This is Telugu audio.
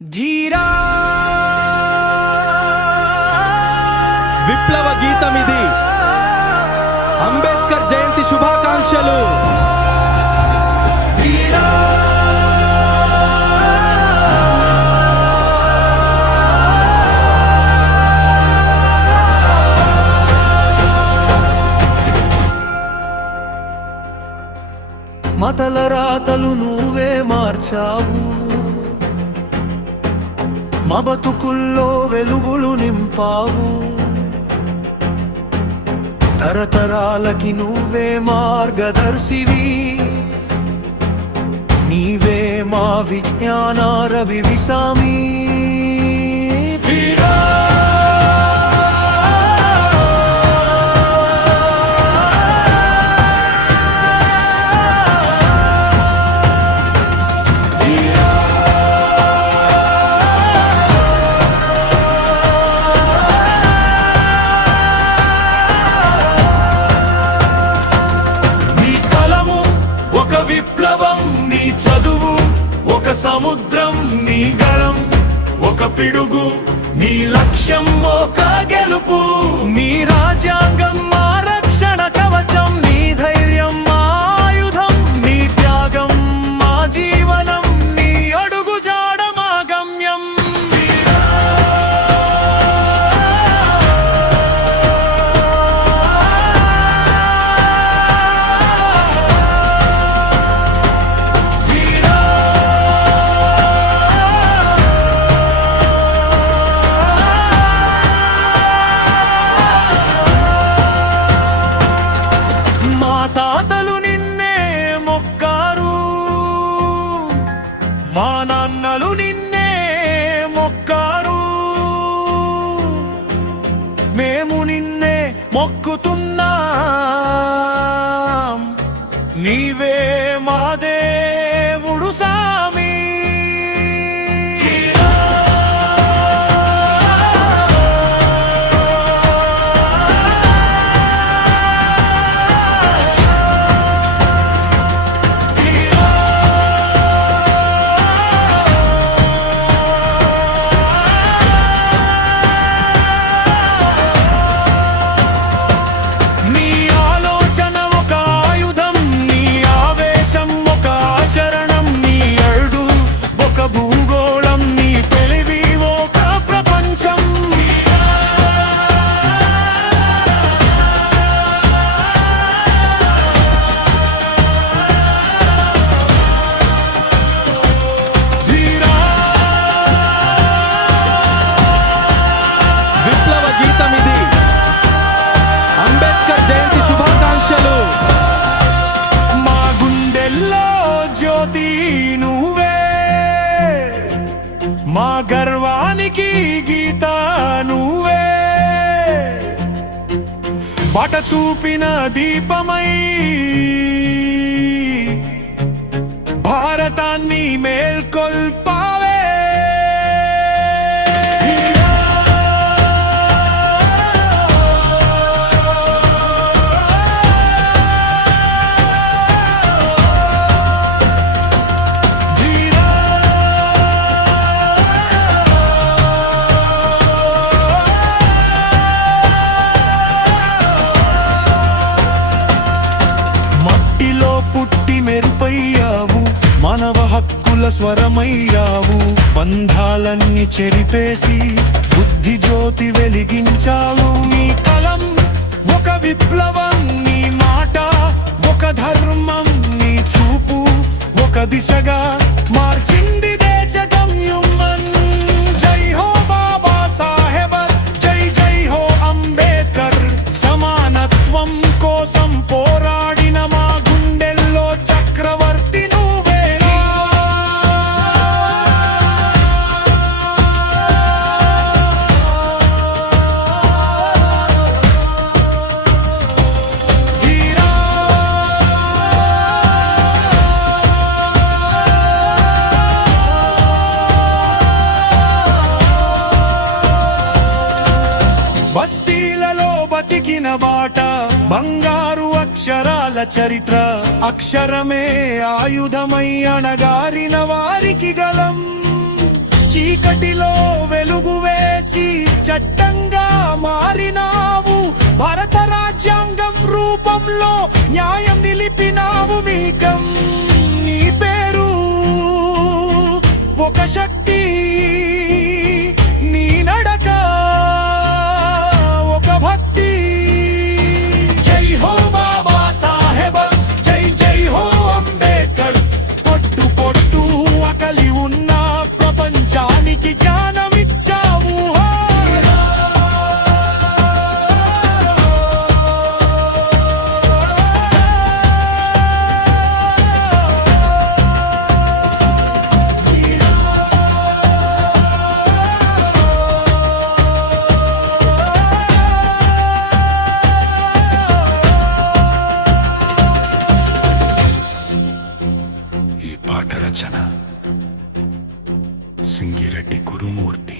ధీరా విప్లవ గీతమిది. అంబేద్కర్ జయంతి శుభాకాంక్షలు. మతల రాతలు నువ్వే మార్చావు, మా బతుకుల్లో వెలుగులు నింపావు. తరతరాలకి నువ్వే మార్గదర్శివి, నీవే మా విజ్ఞాన రవి విసామి. విప్లవం నీ చదువు, ఒక సముద్రం నీ గళం, ఒక పిడుగు నీ లక్ష్యం, ఒక గెలుపు. నీ రాజ్యాంగం మా రక్షణ కవచం, నీ ధైర్యం మా ఆయుధం, నీ త్యాగం మా జీవనం, నీ అడుగు జాడ మా గమ్యం. మా నాన్నలు నిన్నే మొక్కారు, మేము నిన్నే మొక్కుతున్నాం. నీవే మా దేవుడు సామి. భూగోళం నీ తెలివి ఒక ప్రపంచం. ధీరా విప్లవ గీతమిది. అంబేద్కర్ జయంతి శుభాకాంక్షలు. మా గుండెల్లో జ్యోతి నువ్వే, మా గర్వానికి గీత నువ్వే, బాట చూపిన దీపమై భారతాన్ని మేల్కొల్పావే. పుట్టి మెరుపయ్యావు, మానవ హక్కుల స్వరమయ్యావు. బంధాలన్నీ చెరిపేసి బుద్ధి జ్యోతి వెలిగించావు. నీ కలం ఒక విప్లవం, నీ మాట ఒక ధర్మం, నీ చూపు ఒక దిశగా మార్చింది దేశ గమ్యం. జై హో బాబా సాహెబ్, జై జై హో అంబేద్కర్. సమానత్వం కోసం పోరాడిన మా గుండెల్లో చక్రవర్తి నువ్వేరా. ధీరా బస్తీలలో బతికిన బాట, బంగారు అక్షరాల చరిత్ర. అక్షరమే ఆయుధమై అణగారిన వారికి గలం. చీకటిలో వెలుగు వేసి చట్టంగా మారినావు. భారత రాజ్యాంగం రూపంలో న్యాయం నిలిపినావు. మీకం నీ పేరు ఒక శక్తి, నీ నడక ఒక భక్తి. జై హో బాబా సాహెబ్, జై జై హో అంబేద్కర్. పొట్టు పొట్టు ఆకలి ఉన్న ప్రపంచానికి జ్ఞానమిచ్చావు. ఈ పాట రచన సింగిరెడ్డి గురుమూర్తి.